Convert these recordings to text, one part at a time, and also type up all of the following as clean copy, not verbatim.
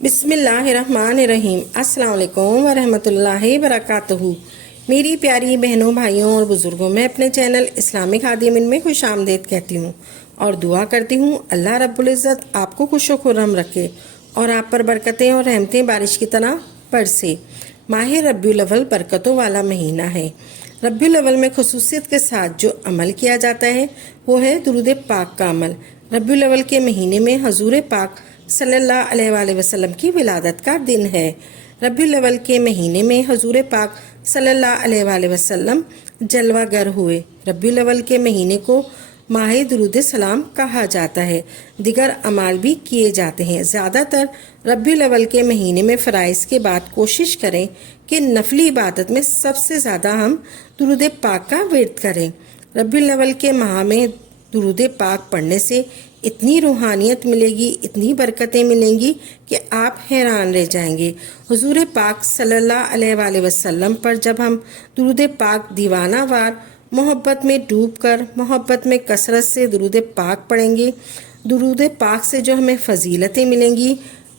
बिस्मिल्लाहिर्रहमानिर्रहीम। अस्सलाम वालेकुम वरहमतुल्लाहि वबरकातुहू। मेरी प्यारी बहनों, भाइयों और बुज़ुर्गों, मैं अपने चैनल इस्लामिक हादिमिन में खुश आमदीद कहती हूँ और दुआ करती हूँ अल्लाह रब्बुल इज़्ज़त आपको खुश व खुर्रम रखे और आप पर बरकतें और रहमतें बारिश की तरह बरसे। माह रब्बीउल अव्वल बरकतों वाला महीना है। रब्बीउल अव्वल में खुसूसियत के साथ जो अमल किया जाता है वो है दुरूद पाक का अमल। रब्बीउल अव्वल के महीने में हजूर पाक सल्लल्लाहु अलैहि वसल्लम की विलादत का दिन है। रब्बीउल अव्वल के महीने में हजूर पाक सल्लल्लाहु अलैहि वसल्लम जलवागर हुए। रब्बीउल अव्वल के महीने को माह दुरूद सलाम कहा जाता है। दिगर अमाल भी किए जाते हैं। ज़्यादातर रब्बीउल अव्वल के महीने में फ़राइज़ के बाद कोशिश करें कि नफली इबादत में सबसे ज़्यादा हम दुरूद पाक का विर्द करें। रब्बीउल अव्वल के माह में दुरूद पाक पढ़ने से इतनी रूहानियत मिलेगी, इतनी बरकतें मिलेंगी कि आप हैरान रह जाएंगे। हुजूर पाक सल्लल्लाहु अलैहि वसल्लम पर जब हम दुरूद पाक दीवाना वार मोहब्बत में डूबकर मोहब्बत में कसरत से दुरूद पाक पढ़ेंगे, दुरूद पाक से जो हमें फ़जीलतें मिलेंगी,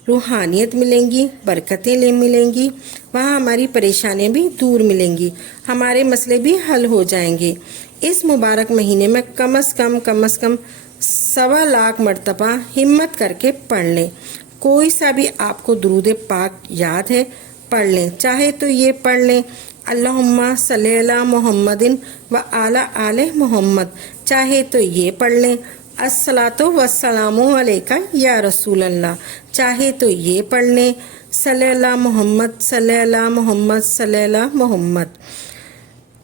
रूहानियत मिलेंगी, बरकतें मिलेंगी, वहाँ हमारी परेशानियाँ भी दूर मिलेंगी, हमारे मसले भी हल हो जाएंगे। इस मुबारक महीने में कम अज़ कम 1.25 लाख मरतबा हिम्मत करके पढ़ लें। कोई सा भी आपको दुरूद पाक याद है पढ़ लें। चाहे तो ये पढ़ लें अल्लाहुम्मा सल्ली अला मुहम्मदिन व आला आले मोहम्मद, चाहे तो ये पढ़ लें अस्सलातु वस्सलामु अलैका या रसूल अल्लाह, चाहे तो ये पढ़ लें सल्ली अला मुहम्मद सल्ली अला मुहम्मद सल्ली अला मुहम्मद।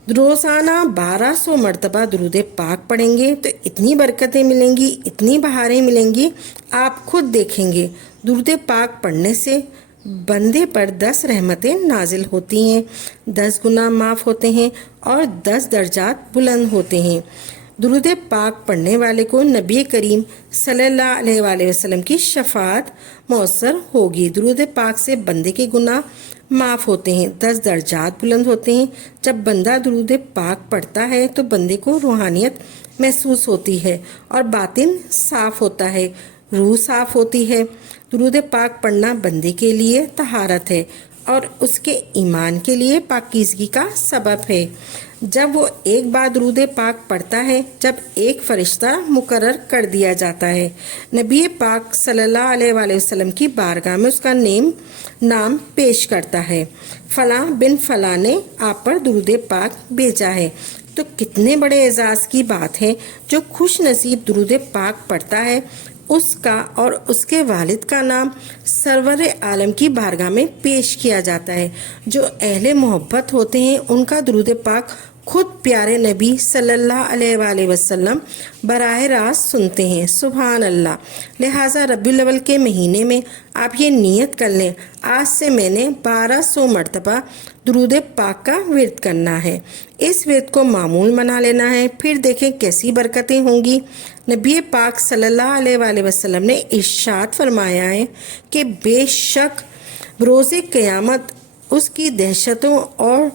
रोज़ाना 1200 मरतबा दुरूद पाक पढ़ेंगे तो इतनी बरकतें मिलेंगी, इतनी बहारें मिलेंगी, आप खुद देखेंगे। दुरूद पाक पढ़ने से बंदे पर 10 रहमतें नाजिल होती हैं, 10 गुनाह माफ़ होते हैं और 10 दर्जात बुलंद होते हैं। दुरूद पाक पढ़ने वाले को नबी करीम सल्लल्लाहु अलैहि वसल्लम की शफाअत मौसर होगी। दुरूद पाक से बंदे के गुनाह माफ़ होते हैं, 10 दर्जात बुलंद होते हैं। जब बंदा दुरूद पाक पढ़ता है तो बंदे को रूहानियत महसूस होती है और बातिन साफ़ होता है, रूह साफ़ होती है। दुरूद पाक पढ़ना बंदे के लिए तहारत है और उसके ईमान के लिए पाकीज़गी का सबब है। जब वो एक बार दुरूद पाक पढ़ता है, जब एक फ़रिश्ता मुकर्रर कर दिया जाता है, नबी पाक सल्लल्लाहु अलैहि वसल्लम की बारगाह में उसका नाम पेश करता है, फ़लाँ बिन फ़लाँ ने आप पर दुरूद पाक भेजा है। तो कितने बड़े एजाज़ की बात है। जो खुश नसीब दुरूद पाक पढ़ता है उसका और उसके वालिद का नाम सरवर आलम की बारगाह में पेश किया जाता है। जो अहले मोहब्बत होते हैं उनका दुरूद पाक खुद प्यारे नबी सल्लल्लाहु अलैहि वसल्लम बराह रास्त सुनते हैं। सुभान अल्लाह। लिहाजा रब्बीउल अव्वल के महीने में आप ये नियत कर लें, आज से मैंने 1200 मरतबा दुरूद पाक का विर्द करना है। इस विर्द को मामूल बना लेना है, फिर देखें कैसी बरकतें होंगी। नबी पाक सल्लल्लाहु अलैहि वसल्लम ने इरशाद फरमाया है कि बेशक रोज़े क़यामत उसकी दहशतों और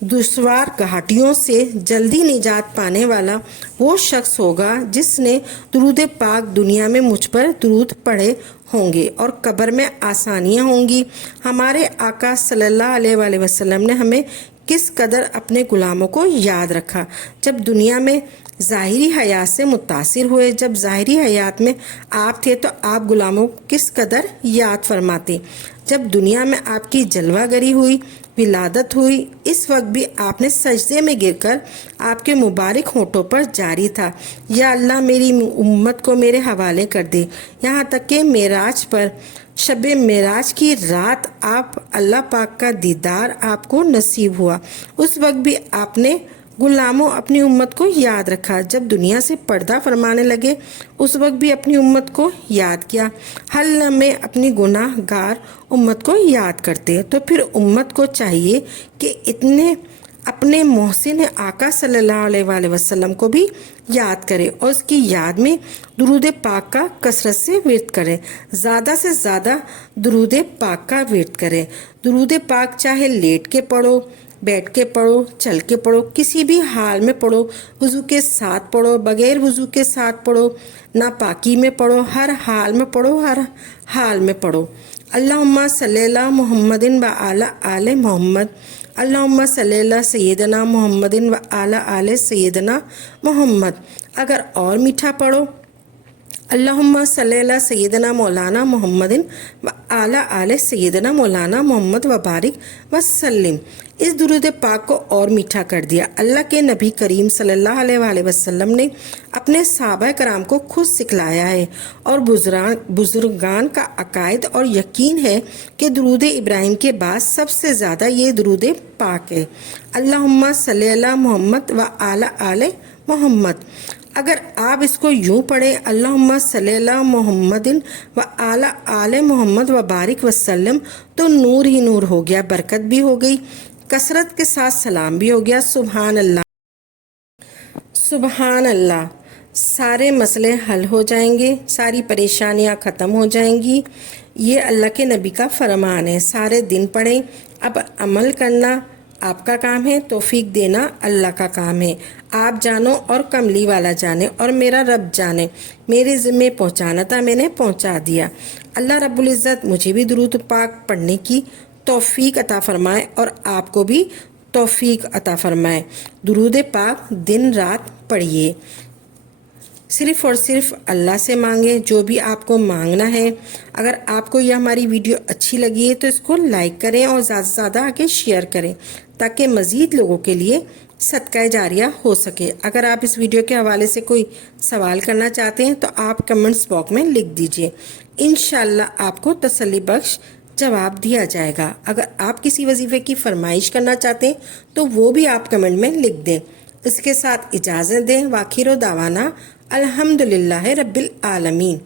दुश्वार घाटियों से जल्दी निजात पाने वाला वो शख्स होगा जिसने दुरूद पाक दुनिया में मुझ पर दुरूद पढ़े होंगे और कब्र में आसानियाँ होंगी। हमारे आका सल्लल्लाहु अलैहि वसल्लम ने हमें किस कदर अपने गुलामों को याद रखा। जब दुनिया में ज़ाहिरी हयात से मुतासिर हुए, जब ज़ाहिरी हयात में आप थे तो आप गुलामों को किस कदर याद फरमाते। जब दुनिया में आपकी जलवागरी हुई, विलादत हुई, इस वक्त भी आपने सजदे में गिरकर आपके मुबारक होठों पर जारी था, या अल्लाह मेरी उम्मत को मेरे हवाले कर दे। यहाँ तक कि मेराज पर शब मेराज की रात आप अल्लाह पाक का दीदार आपको नसीब हुआ। उस वक्त भी आपने गुलामों अपनी उम्मत को याद रखा। जब दुनिया से पर्दा फरमाने लगे उस वक्त भी अपनी उम्मत को याद किया। हर लम्हे अपनी गुनाहगार उम्मत को याद करते। तो फिर उम्मत को चाहिए कि इतने अपने मोहसिन आका सल्लल्लाहु अलैहि वसल्लम को भी याद करें और उसकी याद में दुरूद पाक का कसरत से विर्द करें। ज़्यादा से ज़्यादा दुरूद पाक का विर्द करें। दुरूद पाक चाहे लेट के पढ़ो, बैठ के पढ़ो, चल के पढ़ो, किसी भी हाल में पढ़ो, वज़ू के साथ पढ़ो, बग़ैर वज़ू के साथ पढ़ो, नापाकी में पढ़ो, हर हाल में पढ़ो, हर हाल में पढ़ो। अल्लाहुम्मा सल्ली अला मुहम्मदिन व आला आले मोहम्मद। अल्लाहुम्मा सल्ली अला सय्यदना मुहम्मदिन व आला आले सय्यदना मोहम्मद। अगर और मीठा पढ़ो, अल्लाहुम्मा सल्ली अला सय्यदना मौलाना मुहम्मदिन व आला आले सय्यदना मौलाना मोहम्मद व बारिक वसल्लिम। इस दुरूद पाक को और मीठा कर दिया। अल्लाह के नबी करीम सल्लल्लाहु अलैहि वसल्लम ने अपने सहाबा कराम को खुद सिखलाया है और बुजुर्गान का अकायद और यकीन है कि दुरूद इब्राहिम के बाद सबसे ज़्यादा ये दुरूद पाक है। अल्लाहुम्मा सल्ली अला मुहम्मद व आला आले मोहम्मद। अगर आप इसको यूं पढ़ें, अल्लाहुम्मा सल्ली अला मुहम्मदिन व आला आले मोहम्मद व बारिक वसल्लम, तो नूर ही नूर हो गया, बरकत भी हो गई, कसरत के साथ सलाम भी हो गया। सुभान अल्लाह, सुभान अल्लाह। सारे मसले हल हो जाएंगे, सारी परेशानियां ख़त्म हो जाएंगी। ये अल्लाह के नबी का फरमान है। सारे दिन पढ़ें। अब अमल करना आपका काम है, तौफीक देना अल्लाह का काम है। आप जानो और कमली वाला जाने और मेरा रब जाने। मेरे ज़िम्मे पहुँचाना था, मैंने पहुँचा दिया। अल्लाह रब्बुल इज़्ज़त मुझे भी दुरूद पाक पढ़ने की तौफीक अता फरमाए और आपको भी तौफीक अता फरमाए। दुरूद पाक दिन रात पढ़िए। सिर्फ़ और सिर्फ अल्लाह से मांगे जो भी आपको मांगना है। अगर आपको यह हमारी वीडियो अच्छी लगी है तो इसको लाइक करें और ज़्यादा से ज़्यादा आगे शेयर करें ताकि मज़ीद लोगों के लिए सदका जारिया हो सके। अगर आप इस वीडियो के हवाले से कोई सवाल करना चाहते हैं तो आप कमेंट्स बॉक्स में लिख दीजिए। इंशाअल्लाह आपको तसल्ली बख्श जवाब दिया जाएगा। अगर आप किसी वजीफ़े की फरमाइश करना चाहते हैं तो वो भी आप कमेंट में लिख दें। इसके साथ इजाज़त दें। वाखिर दावाना अल्हम्दुलिल्लाह रब्बिल आलमीन।